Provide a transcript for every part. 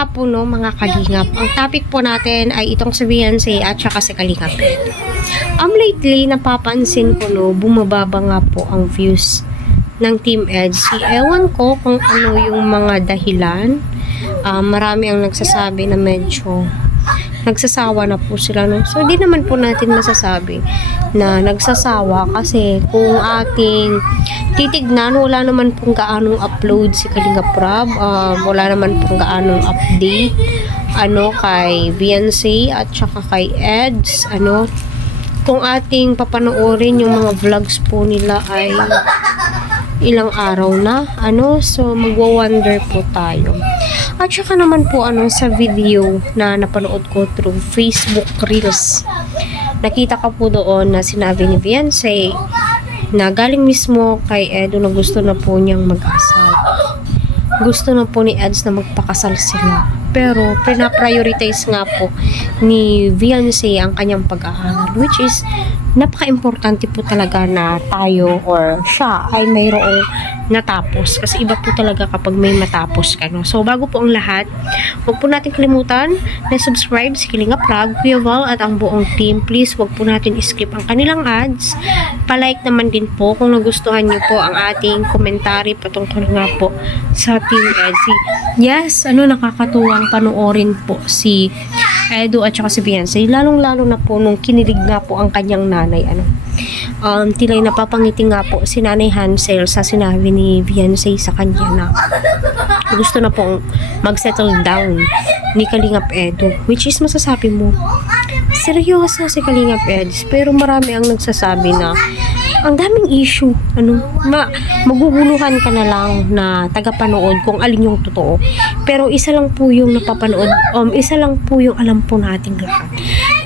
nga po no mga kalingap, ang topic po natin ay itong si Beyonce at saka si Kalingap Edo. Lately, napapansin ko no, bumababa nga po ang views ng Team EDSI. Ewan ko kung ano yung mga dahilan. Marami ang nagsasabi na medyo nagsasawa na po sila no. So di naman po natin masasabi na nagsasawa kasi kung ating titignan, wala naman pong gaanong upload si Kalingap Rab, wala naman pong gaanong update kay Beyonce at saka kay Eds. Kung ating papanoorin yung mga vlogs po nila ay ilang araw na, so magwa-wonder po tayo. At saka naman po sa video na napanood ko through Facebook Reels, nakita ko po doon na sinabi ni Beyonce na galing mismo kay Edo na gusto na po niyang mag-asal. Gusto na po ni Eds na magpakasal sila. Pero pina-prioritize nga po ni Beyonce ang kanyang pag-aaral, which is napaka-importante po talaga na tayo or siya ay mayroong natapos. Kasi iba po talaga kapag may matapos ka. No? So, bago po ang lahat, huwag po natin kalimutan na subscribe si Kalingap Rab, Kuya Val at ang buong team. Please, huwag po natin skip ang kanilang ads. Palike naman din po kung nagustuhan niyo po ang ating komentary patungkol nga po sa Team EDSI. Yes, nakakatuwang panoorin po si Edo at saka si Beyonce, lalong-lalo na po nung kinilig nga po ang kanyang nanay. Tila'y napapangiti nga po si Nanay Hansel sa sinabi ni Beyonce sa kanya na gusto na pong mag-settle down ni Kalingap Edo, which is masasabi mo, seryoso si Kalingap Eds, pero marami ang nagsasabi na ang daming issue, maguguluhan ka na lang na tagapanood kung alin yung totoo. Pero isa lang po yung napapanood, isa lang po yung alam po nating lahat.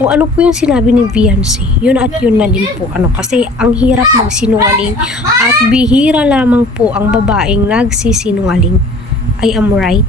Kung ano po yung sinabi ni Beyonce, yun at yun na din po. Kasi ang hirap magsinungaling at bihira lamang po ang babaeng nagsisinungaling. I am right.